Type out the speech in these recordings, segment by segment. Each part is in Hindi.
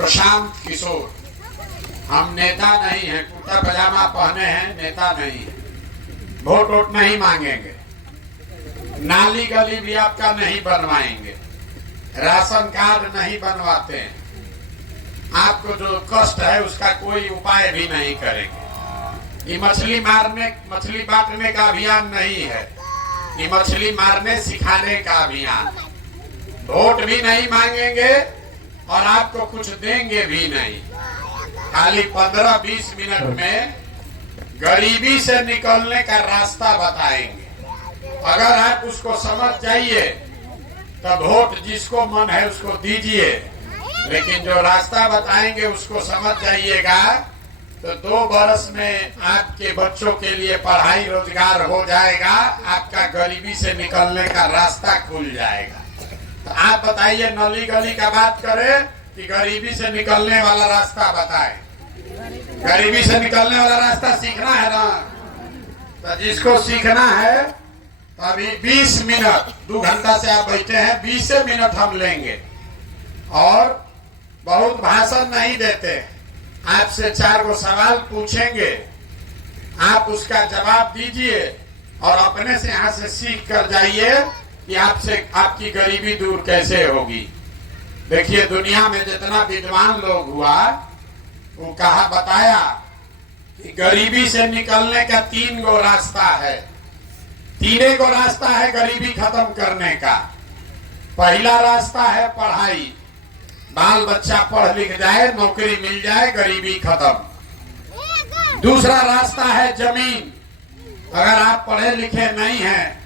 प्रशांत किशोर, हम नेता नहीं हैं, कुर्ता पजामा पहने हैं, नेता नहीं है। वोट वोट नहीं मांगेंगे, नाली गली भी आपका नहीं बनवाएंगे, राशन कार्ड नहीं बनवाते हैं, आपको जो कष्ट है उसका कोई उपाय भी नहीं करेंगे। ये मछली बांटने का अभियान नहीं है, ये मछली मारने सिखाने का अभियान। वोट भी नहीं मांगेंगे और आपको कुछ देंगे भी नहीं। खाली 15-20 मिनट में गरीबी से निकलने का रास्ता बताएंगे। अगर आप उसको समझ जाइए तो वोट जिसको मन है उसको दीजिए, लेकिन जो रास्ता बताएंगे उसको समझ जाइएगा तो 2 वर्ष में आपके बच्चों के लिए पढ़ाई रोजगार हो जाएगा, आपका गरीबी से निकलने का रास्ता खुल जाएगा। तो आप बताइए, नली गली का बात करें कि गरीबी से निकलने वाला रास्ता बताएं। गरीबी से निकलने वाला रास्ता सीखना है ना, तो जिसको सीखना है तो अभी 20 मिनट, 2 घंटा से आप बैठे हैं, 20 मिनट हम लेंगे और बहुत भाषण नहीं देते। आपसे 4 गो सवाल पूछेंगे, आप उसका जवाब दीजिए और अपने से यहाँ से सीख कर जाइए कि आपकी गरीबी दूर कैसे होगी। देखिए, दुनिया में जितना विद्वान लोग हुआ वो बताया कि गरीबी से निकलने का 3 गो रास्ता है। 3 गो रास्ता है गरीबी खत्म करने का। पहला रास्ता है पढ़ाई, बाल बच्चा पढ़ लिख जाए, नौकरी मिल जाए, गरीबी खत्म। दूसरा रास्ता है जमीन। अगर आप पढ़े लिखे नहीं हैं,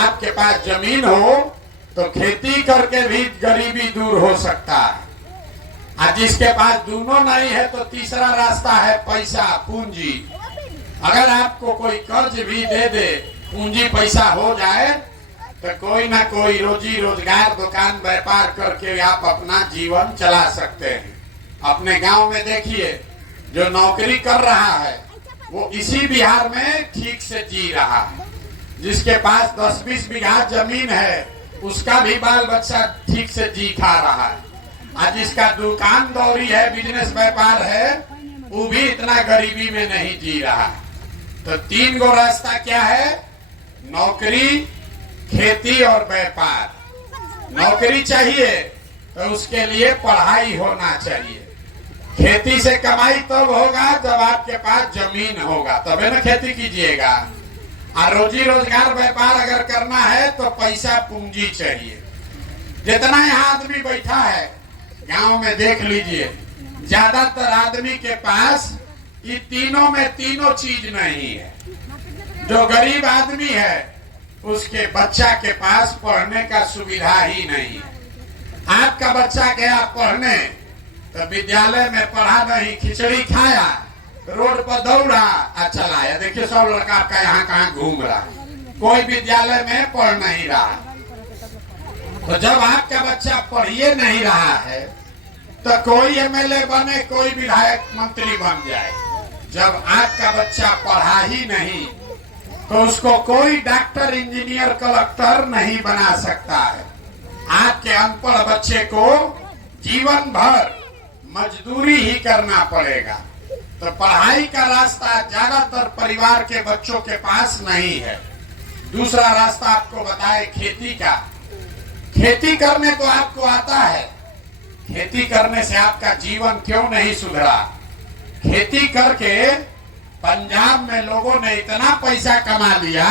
आपके पास जमीन हो तो खेती करके भी गरीबी दूर हो सकता है। और जिसके पास दोनों नहीं है तो तीसरा रास्ता है पैसा, पूंजी। अगर आपको कोई कर्ज भी दे दे, पूंजी पैसा हो जाए तो कोई ना कोई रोजी रोजगार, दुकान व्यापार करके आप अपना जीवन चला सकते हैं। अपने गांव में देखिए, जो नौकरी कर रहा है वो इसी बिहार में ठीक से जी रहा है। जिसके पास 10-20 बीघा जमीन है उसका भी बाल बच्चा ठीक से जी खा रहा है। और जिसका दुकान दौरी है, बिजनेस व्यापार है, वो भी इतना गरीबी में नहीं जी रहा। तो 3 गो रास्ता क्या है? नौकरी, खेती और व्यापार। नौकरी चाहिए तो उसके लिए पढ़ाई होना चाहिए। खेती से कमाई तब होगा जब आपके पास जमीन होगा, तबे ना खेती कीजिएगा। और रोजी रोजगार व्यापार अगर करना है तो पैसा, पूंजी चाहिए। जितना यहाँ आदमी बैठा है गांव में देख लीजिए, ज्यादातर आदमी के पास ये तीनों में तीनों चीज नहीं है। जो गरीब आदमी है उसके बच्चा के पास पढ़ने का सुविधा ही नहीं है। आपका बच्चा गया पढ़ने तो विद्यालय में पढ़ा नहीं, खिचड़ी खाया, रोड पर दौड़ा और चला आया। देखिए, सब लड़का आपका यहाँ कहाँ घूम रहा है, कोई विद्यालय में पढ़ नहीं रहा। तो जब आपका बच्चा पढ़िए नहीं रहा है तो कोई एमएलए बने, कोई विधायक मंत्री बन जाए। जब आपका बच्चा पढ़ा ही नहीं तो उसको कोई डॉक्टर, इंजीनियर, कलेक्टर नहीं बना सकता है। आपके अनपढ़ बच्चे को जीवन भर मजदूरी ही करना पड़ेगा। तो पढ़ाई का रास्ता ज्यादातर परिवार के बच्चों के पास नहीं है। दूसरा रास्ता आपको बताए खेती का। खेती करने तो आपको आता है, खेती करने से आपका जीवन क्यों नहीं सुधरा? खेती करके पंजाब में लोगों ने इतना पैसा कमा लिया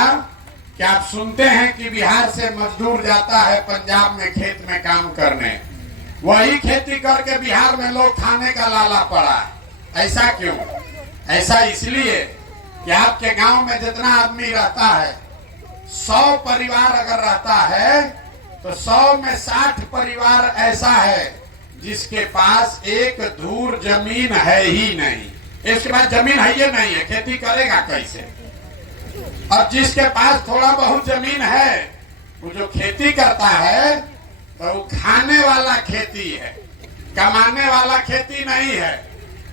कि आप सुनते हैं कि बिहार से मजदूर जाता है पंजाब में खेत में काम करने। वही खेती करके बिहार में लोग खाने का लाला पड़ा। ऐसा क्यों? ऐसा इसलिए कि आपके गांव में जितना आदमी रहता है, 100 परिवार अगर रहता है तो 100 में 60 परिवार ऐसा है जिसके पास एक धूर जमीन है ही नहीं। इसके पास जमीन है ही नहीं है, खेती करेगा कैसे? और जिसके पास थोड़ा बहुत जमीन है, वो जो खेती करता है तो वो खाने वाला खेती है, कमाने वाला खेती नहीं है।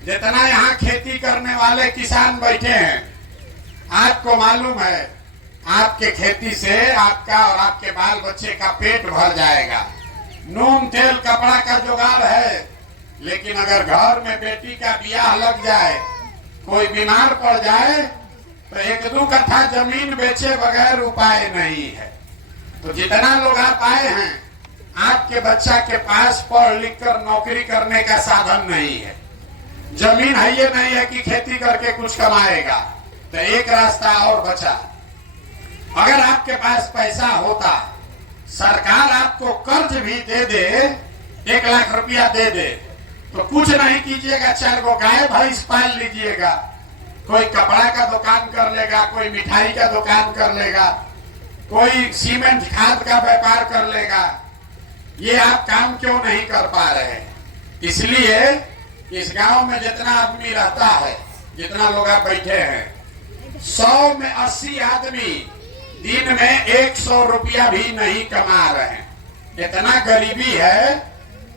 जितना यहाँ खेती करने वाले किसान बैठे हैं, आपको मालूम है आपके खेती से आपका और आपके बाल बच्चे का पेट भर जाएगा। नून तेल कपड़ा का जुगाड़ है, लेकिन अगर घर में बेटी का ब्याह लग जाए, कोई बीमार पड़ जाए, तो 1-2 कट्ठा जमीन बेचे बगैर उपाय नहीं है। तो जितना लोग आप आए हैं, आपके बच्चा के पास पढ़ लिख कर नौकरी करने का साधन नहीं है, जमीन है, ये नहीं है कि खेती करके कुछ कमाएगा। तो एक रास्ता और बचा, अगर आपके पास पैसा होता, सरकार आपको कर्ज भी दे दे, 1 लाख रुपया दे दे, तो कुछ नहीं कीजिएगा, 4 गो गाय भैंस पाल लीजिएगा, कोई कपड़ा का दुकान कर लेगा, कोई मिठाई का दुकान कर लेगा, कोई सीमेंट खाद का व्यापार कर लेगा। ये आप काम क्यों नहीं कर पा रहे? इसलिए इस गांव में जितना आदमी रहता है, जितना लोग आप बैठे हैं, 100 में 80 आदमी दिन में 100 रुपया भी नहीं कमा रहे हैं। इतना गरीबी है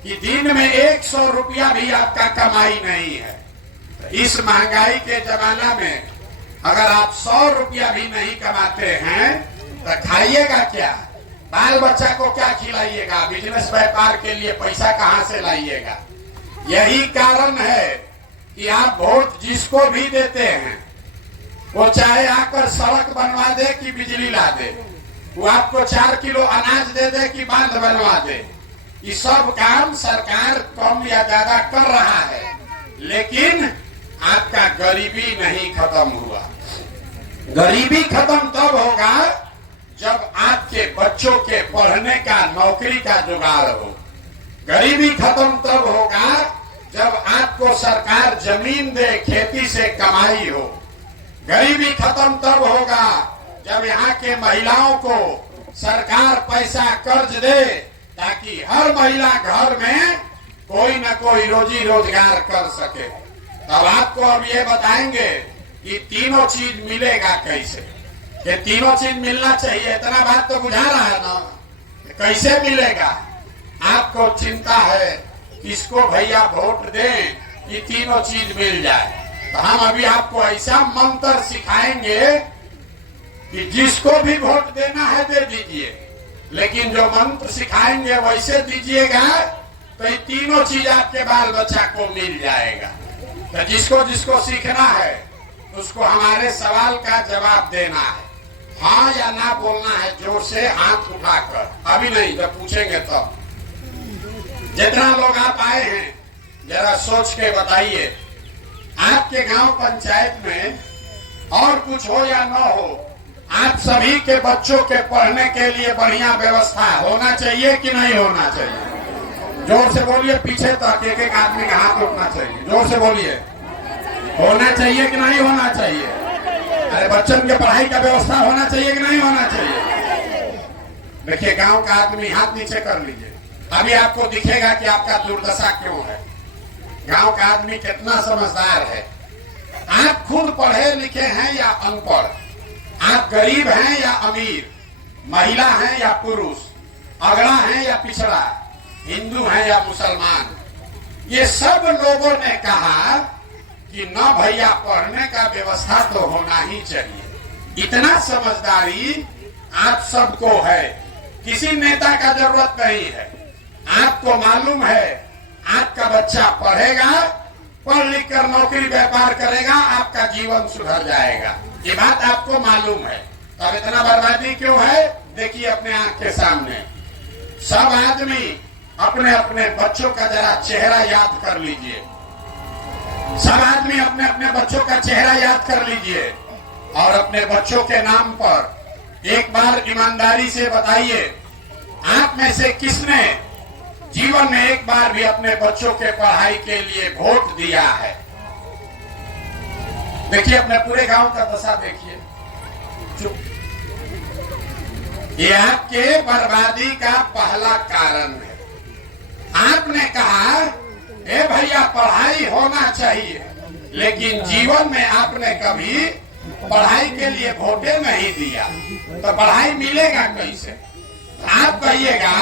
कि दिन में 100 रुपया भी आपका कमाई नहीं है। इस महंगाई के जमाना में अगर आप 100 रुपया भी नहीं कमाते हैं तो खाइएगा क्या? बाल बच्चा को क्या खिलाइएगा? बिजनेस व्यापार के लिए पैसा कहां से लाइएगा? यही कारण है कि आप वोट जिसको भी देते हैं, वो चाहे आकर सड़क बनवा दे कि बिजली ला दे, वो आपको 4 किलो अनाज दे दे कि बांध बनवा दे, ये सब काम सरकार कम या ज्यादा कर रहा है, लेकिन आपका गरीबी नहीं खत्म हुआ। गरीबी खत्म तब होगा जब आपके बच्चों के पढ़ने का, नौकरी का जुगाड़ हो। गरीबी खत्म तब होगा जब आपको सरकार जमीन दे, खेती से कमाई हो। गरीबी खत्म तब होगा जब यहाँ के महिलाओं को सरकार पैसा कर्ज दे, ताकि हर महिला घर में कोई न कोई रोजी रोजगार कर सके। तब आपको अब ये बताएंगे कि तीनों चीज मिलेगा कैसे। ये तीनों चीज मिलना चाहिए, इतना बात तो बुझा रहा है ना? कैसे मिलेगा? आपको चिंता है किसको भैया वोट दें कि तीनों चीज मिल जाए। तो हम अभी आपको ऐसा मंत्र सिखाएंगे कि जिसको भी वोट देना है दे दीजिए, लेकिन जो मंत्र सिखाएंगे वैसे दीजिएगा तो ये तीनों चीज आपके बाल बच्चा को मिल जाएगा। तो जिसको जिसको सीखना है उसको हमारे सवाल का जवाब देना है, हाँ या ना बोलना है, जोर से हाथ उठाकर। अभी नहीं, जब पूछेंगे तब। जितना लोग आप आए हैं जरा सोच के बताइए, आपके गांव पंचायत में और कुछ हो या न हो, आप सभी के बच्चों के पढ़ने के लिए बढ़िया व्यवस्था होना चाहिए कि नहीं होना चाहिए? जोर से बोलिए, पीछे तक एक एक आदमी का हाथ उठना चाहिए। जोर से बोलिए, होना चाहिए कि नहीं होना चाहिए? अरे बच्चों के पढ़ाई का व्यवस्था होना चाहिए कि नहीं होना चाहिए? देखिए, गांव का आदमी हाथ नीचे कर लीजिए, अभी आपको दिखेगा कि आपका दुर्दशा क्यों है। गांव का आदमी कितना समझदार है। आप खुद पढ़े लिखे हैं या अनपढ़, आप गरीब हैं या अमीर, महिला हैं या पुरुष, अगड़ा हैं या पिछड़ा, हिंदू हैं या मुसलमान, ये सब लोगों ने कहा कि न भैया पढ़ने का व्यवस्था तो होना ही चाहिए। इतना समझदारी आप सबको है, किसी नेता का जरूरत नहीं है। आपको मालूम है आपका बच्चा पढ़ेगा, पढ़ लिख कर नौकरी व्यापार करेगा, आपका जीवन सुधर जाएगा, ये बात आपको मालूम है। तो अब इतना बर्बादी क्यों है? देखिए अपने आंख के सामने। सब आदमी अपने अपने बच्चों का जरा चेहरा याद कर लीजिए। सब आदमी अपने अपने बच्चों का चेहरा याद कर लीजिए और अपने बच्चों के नाम पर एक बार ईमानदारी से बताइए, आप में से किसने जीवन में एक बार भी अपने बच्चों के पढ़ाई के लिए वोट दिया है? देखिए अपने पूरे गांव का दशा देखिए। ये आपके बर्बादी का पहला कारण है। आपने कहा ए भैया पढ़ाई होना चाहिए, लेकिन जीवन में आपने कभी पढ़ाई के लिए वोटे नहीं दिया, तो पढ़ाई मिलेगा कैसे? आप कहिएगा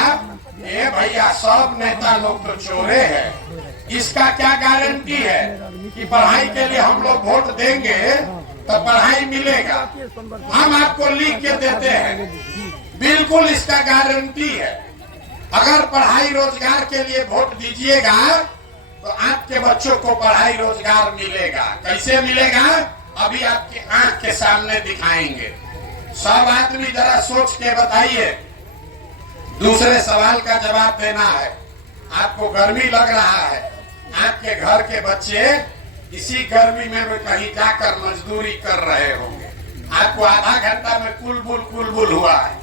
ए भैया सब नेता लोग तो चोरे हैं, इसका क्या गारंटी है कि पढ़ाई के लिए हम लोग वोट देंगे तो पढ़ाई मिलेगा? हम आपको लिख के देते हैं, बिल्कुल इसका गारंटी है। अगर पढ़ाई रोजगार के लिए वोट दीजिएगा तो आपके बच्चों को पढ़ाई रोजगार मिलेगा। कैसे मिलेगा अभी आपकी आंख के सामने दिखाएंगे। सब आदमी जरा सोच के बताइए। दूसरे सवाल का जवाब देना है। आपको गर्मी लग रहा है, आपके घर के बच्चे इसी गर्मी में भी कहीं जाकर मजदूरी कर रहे होंगे। आपको आधा घंटा में कुलबुल हुआ है।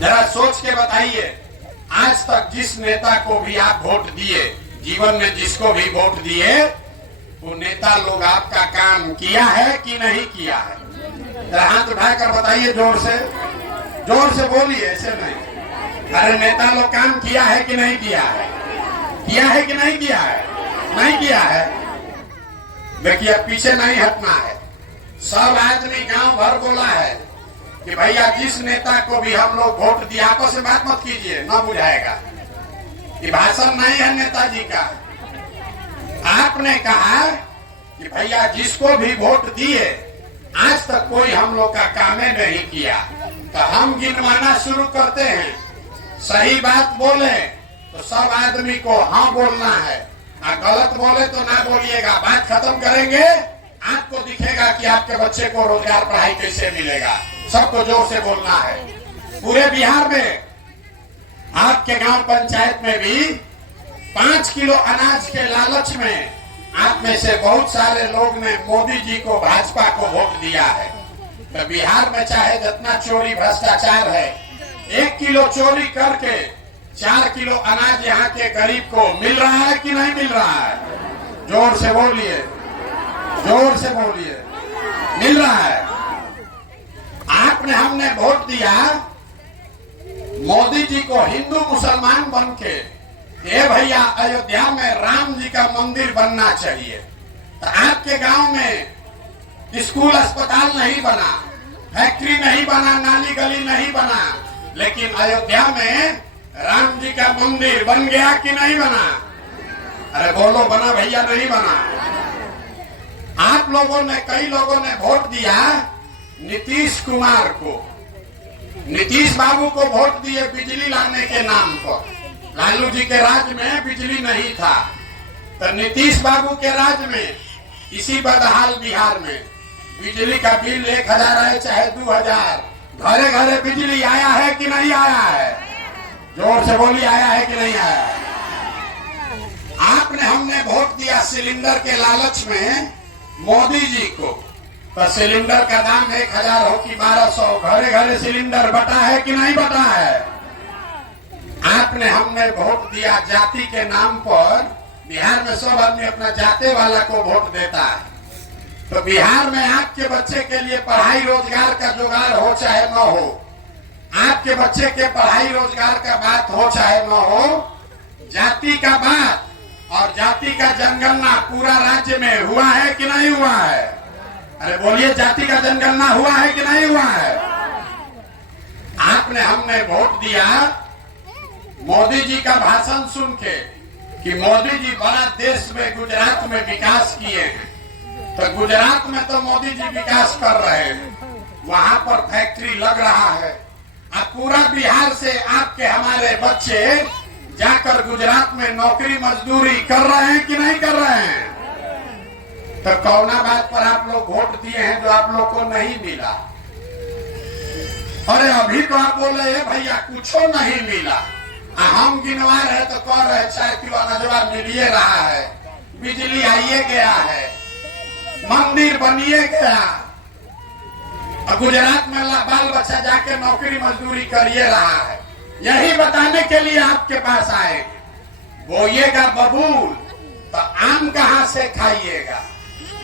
जरा सोच के बताइए, आज तक जिस नेता को भी आप वोट दिए, जीवन में जिसको भी वोट दिए, वो नेता लोग आपका काम किया है कि नहीं किया है? जरा हाथ उठाकर बताइए, जोर से बोलिए, ऐसे नहीं। अरे नेता लोग काम किया है कि नहीं किया है? किया है कि नहीं किया है? नहीं किया है। देखिए पीछे नहीं हटना है। सब आदमी गांव भर बोला है कि भैया जिस नेता को भी हम लोग वोट दिया, आपस में बात मत कीजिए, न बुझाएगा। ये भाषण नहीं है नेताजी का। आपने कहा कि भैया जिसको भी वोट दिए, आज तक कोई हम लोग का काम नहीं किया, तो हम गिनवाना शुरू करते हैं। सही बात बोले तो सब आदमी को हाँ बोलना है, और गलत बोले तो ना बोलिएगा। बात खत्म करेंगे, आपको दिखेगा कि आपके बच्चे को रोजगार पढ़ाई कैसे मिलेगा। सबको जोर से बोलना है। पूरे बिहार में आपके गांव पंचायत में भी 5 किलो अनाज के लालच में आप में से बहुत सारे लोग ने मोदी जी को, भाजपा को वोट दिया है। तो बिहार में चाहे जितना चोरी भ्रष्टाचार है, 1 किलो चोरी करके 4 किलो अनाज यहाँ के गरीब को मिल रहा है कि नहीं मिल रहा है? जोर से बोलिए, जोर से बोलिए। मिल रहा है। आपने हमने वोट दिया मोदी जी को हिंदू मुसलमान बन के, ये भैया अयोध्या में राम जी का मंदिर बनना चाहिए। तो आपके गांव में स्कूल अस्पताल नहीं बना, फैक्ट्री नहीं बना, नाली गली नहीं बना, लेकिन अयोध्या में राम जी का मंदिर बन गया कि नहीं बना? अरे बोलो, बना भैया नहीं बना? आप लोगों ने, कई लोगों ने वोट दिया नीतीश कुमार को। नीतीश बाबू को वोट दिए बिजली लाने के नाम पर। लालू जी के राज में बिजली नहीं था, तो नीतीश बाबू के राज में इसी बदहाल बिहार में बिजली का बिल 1000 है चाहे 2000, घरे घरे बिजली आया है कि नहीं आया है? जोर से बोलिए, आया है कि नहीं आया? आपने हमने वोट दिया सिलेंडर के लालच में मोदी जी को, तो सिलेंडर का दाम 1000 हो कि 1200, घरे घरे सिलेंडर बटा है कि नहीं बटा है? आपने हमने वोट दिया जाति के नाम पर। बिहार में सब आदमी अपना जाते वाला को वोट देता है। तो बिहार में आपके बच्चे के लिए पढ़ाई रोजगार का जुगाड़ हो चाहे न हो, आपके बच्चे के पढ़ाई रोजगार का बात हो चाहे न हो, जाति का बात और जाति का जनगणना पूरा राज्य में हुआ है कि नहीं हुआ है? अरे बोलिए, जाति का जनगणना हुआ है कि नहीं हुआ है? आपने हमने वोट दिया मोदी जी का भाषण सुन के कि मोदी जी बड़ा देश में, गुजरात में विकास किए हैं। तो गुजरात में तो मोदी जी विकास कर रहे हैं, वहां पर फैक्ट्री लग रहा है। अब पूरा बिहार से आपके हमारे बच्चे जाकर गुजरात में नौकरी मजदूरी कर रहे हैं कि नहीं कर रहे हैं? तो कौना बात पर आप लोग वोट दिए हैं जो आप लोग को नहीं मिला? अरे अभी तो आप बोले भैया कुछ नहीं मिला, हम गिनवा रहे तो कह रहे 4 किलो अनाजवा मिलिए रहा है, बिजली आइए गया है, मंदिर बनिए गया, और गुजरात में बाल बच्चा जाके नौकरी मजदूरी करिए रहा है। यही बताने के लिए आपके पास आए। बोइएगा बबूल तो आम कहां से खाइएगा?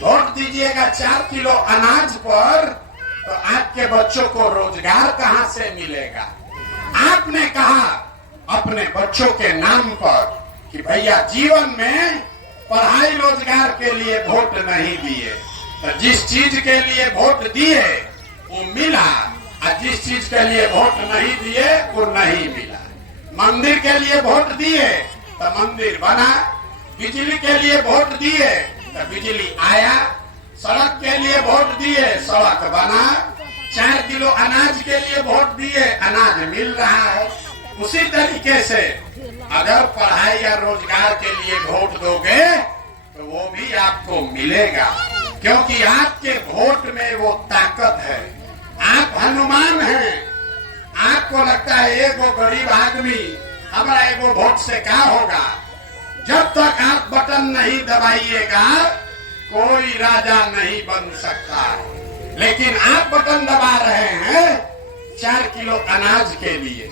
वोट दीजिएगा 4 किलो अनाज पर, तो आपके बच्चों को रोजगार कहां से मिलेगा? आपने कहा अपने बच्चों के नाम पर कि भैया जीवन में पढ़ाई रोजगार के लिए वोट नहीं दिए, तो जिस चीज के लिए वोट दिए वो मिला, और जिस चीज के लिए वोट नहीं दिए वो नहीं मिला। मंदिर के लिए वोट दिए तो मंदिर बना, बिजली के लिए वोट दिए तो बिजली आया, सड़क के लिए वोट दिए सड़क बना, 4 किलो अनाज के लिए वोट दिए अनाज मिल रहा है। उसी तरीके से अगर पढ़ाई या रोजगार के लिए वोट दोगे तो वो भी आपको मिलेगा, क्योंकि आपके वोट में वो ताकत है। आप हनुमान हैं। आपको लगता है एगो गरीब आदमी हमारा एगो वोट से क्या होगा? जब तक आप बटन नहीं दबाइएगा कोई राजा नहीं बन सकता। लेकिन आप बटन दबा रहे हैं 4 किलो अनाज के लिए,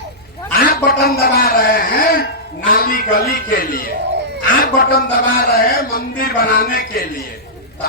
आप बटन दबा रहे हैं नाली गली के लिए, आप बटन दबा रहे हैं मंदिर बनाने के लिए।